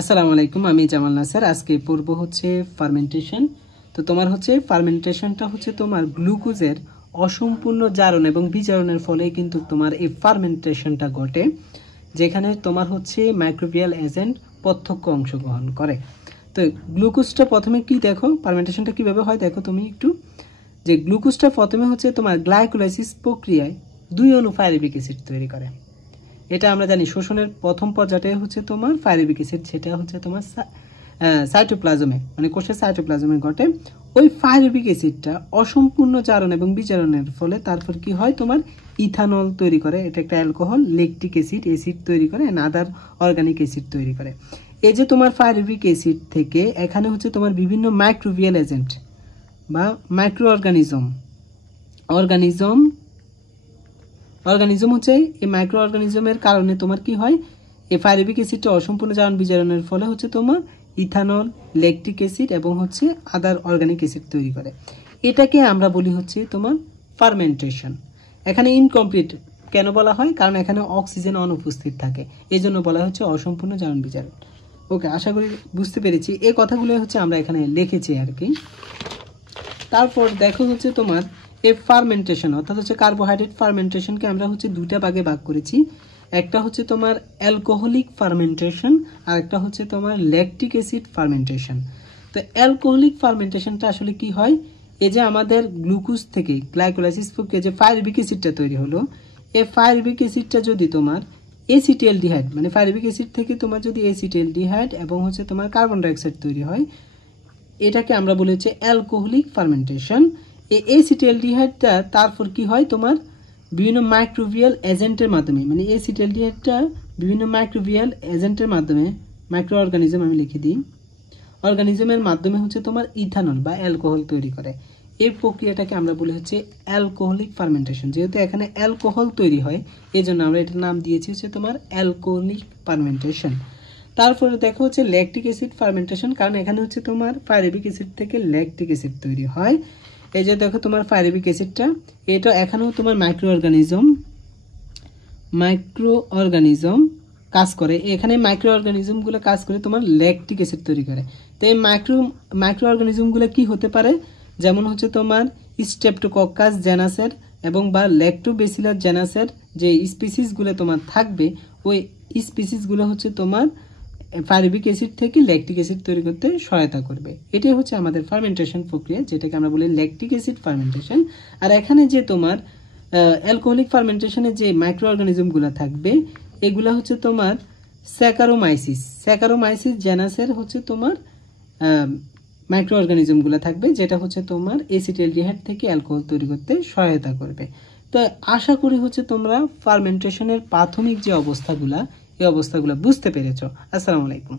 আসসালামু আলাইকুম, আমি জামাল নাসের। আজকে পড়ব হচ্ছে ফার্মেন্টেশন। তো তোমার হচ্ছে ফার্মেন্টেশনটা হচ্ছে তোমার গ্লুকোজের অসম্পূর্ণ জারণ এবং বিজারণের ফলে কিন্তু তোমার এই ফার্মেন্টেশনটা ঘটে, যেখানে তোমার হচ্ছে মাইক্রোবিয়াল এজেন্ট প্রত্যক্ষ অংশগ্রহণ করে। তো গ্লুকোজটা প্রথমে কি দেখো, ফার্মেন্টেশনটা কিভাবে হয় দেখো তুমি একটু, যে গ্লুকোজটা প্রথমে হচ্ছে তোমার গ্লাইকোলাইসিস প্রক্রিয়ায় 2 অণু পাইরুভিক অ্যাসিড তৈরি করে। এটা আমরা জানি শোষণের প্রথম পর্যায়ে হচ্ছে তোমার পাইরুভিক অ্যাসিড, সেটা হচ্ছে তোমার সাইটোপ্লাজমে মানে কোষের সাইটোপ্লাজমে ঘটে। ওই পাইরুভিক অ্যাসিডটা অসম্পূর্ণ জারণ এবং বিজারণের ফলে তারপর কি হয়, তোমার ইথানল তৈরি করে। এটা একটা অ্যালকোহল, ল্যাকটিক অ্যাসিড তৈরি করে, আদার অর্গানিক অ্যাসিড তৈরি করে। এই যে তোমার পাইরুভিক অ্যাসিড থেকে এখানে হচ্ছে তোমার বিভিন্ন মাইক্রোবিয়াল এজেন্ট বা মাইক্রো অর্গানিজম হচ্ছে এই মাইক্রো অর্গানিজমের কারণে তোমার কি হয়, এই পাইরুভিক অ্যাসিডটা অসম্পূর্ণ জারণ বিজারণের ফলে হচ্ছে তোমার ইথানল, ল্যাকটিক অ্যাসিড এবং হচ্ছে আদার অর্গানিক অ্যাসিড তৈরি করে। এটাকে আমরা বলি হচ্ছে তোমার ফার্মেন্টেশন। এখানে ইনকমপ্লিট কেন বলা হয়, কারণ এখানে অক্সিজেন অনুপস্থিত থাকে, এই জন্য বলা হচ্ছে অসম্পূর্ণ জারণ বিজারণ। ওকে, আশা করি বুঝতে পেরেছি। এই কথাগুলো হচ্ছে আমরা এখানে লিখেছি আর কি। তারপর দেখো হচ্ছে তোমার এই ফার্মেন্টেশন অর্থাৎ হচ্ছে কার্বোহাইড্রেট ফার্মেন্টেশনকে আমরা হচ্ছে দুইটা ভাগে ভাগ করেছি। একটা হচ্ছে তোমার অ্যালকোহলিক ফার্মেন্টেশন আর একটা হচ্ছে তোমার ল্যাকটিক অ্যাসিড ফার্মেন্টেশন। তো অ্যালকোহলিক ফার্মেন্টেশনটা আসলে কি হয়, এই যে আমাদের গ্লুকোজ থেকে গ্লাইকোলাইসিস প্রক্রিয়া যে পাইরুভিক অ্যাসিডটা তৈরি হলো, এই পাইরুভিক অ্যাসিডটা যদি তোমার এসিটালডিহাইড মানে পাইরুভিক অ্যাসিড থেকে তোমার যদি এসিটালডিহাইড এবং হচ্ছে তোমার কার্বন ডাইঅক্সাইড তৈরি হয়, এটাকে আমরা বলি হচ্ছে অ্যালকোহলিক ফার্মেন্টেশন। এই এসিটালডিহাইডটা তারপর কি হয়, তোমার বিভিন্ন মাইক্রোবিয়াল এজেন্টের মাধ্যমে, মানে এসিটালডিহাইডটা বিভিন্ন মাইক্রোবিয়াল এজেন্টের মাধ্যমে, মাইক্রো অর্গানিজম আমি লিখে দিই, অর্গানিজমের মাধ্যমে হচ্ছে তোমার ইথানল বা অ্যালকোহল তৈরি করে। এই প্রক্রিয়াটাকে আমরা বলি হচ্ছে অ্যালকোহলিক ফার্মেন্টেশন। যেহেতু এখানে অ্যালকোহল তৈরি হয়, এই জন্য আমরা এটার নাম দিয়েছি হচ্ছে তোমার অ্যালকোহলিক ফার্মেন্টেশন। তারপরে দেখো হচ্ছে ল্যাকটিক অ্যাসিড ফার্মেন্টেশন, কারণ এখানে হচ্ছে তোমার পাইরুভিক অ্যাসিড থেকে ল্যাকটিক অ্যাসিড তৈরি হয়। এই যে দেখো তোমার পাইরুভিক অ্যাসিডটা, এটা এখানেও তোমার মাইক্রো অর্গানিজম কাজ করে। এখানে মাইক্রো অর্গানিজমগুলো কাজ করে তোমার ল্যাকটিক অ্যাসিড তৈরি করে। তো এই মাইক্রো অর্গানিজমগুলো কি হতে পারে, যেমন হচ্ছে তোমার স্ট্রেপ্টোকক্কাস জেনাসের এবং বা ল্যাক্টোবেসিলাস জেনাসের যে স্পিসিসগুলো তোমার থাকবে, ওই স্পিসিসগুলো হচ্ছে তোমার পাইরুভিক অ্যাসিড থেকে ল্যাকটিক অ্যাসিড তৈরি করতে সহায়তা করবে। এটাই হচ্ছে আমাদের ফার্মেন্টেশন প্রক্রিয়া, যেটাকে আমরা বলি ল্যাকটিক অ্যাসিড ফার্মেন্টেশন। আর এখানে যে তোমার অ্যালকোহলিক ফার্মেন্টেশনে যে মাইক্রো অর্গানিজমগুলো থাকবে, এগুলা হচ্ছে তোমার স্যাকারোমাইসিস জেনাসের হচ্ছে তোমার মাইক্রো অর্গানিজমগুলো থাকবে, যেটা হচ্ছে তোমার এসিটালডিহাইড থেকে অ্যালকোহল তৈরি করতে সহায়তা করবে। তো আশা করি হচ্ছে তোমরা ফার্মেন্টেশনের প্রাথমিক যে অবস্থাগুলা, এই অবস্থাগুলো বুঝতে পেরেছো। আসসালামু আলাইকুম।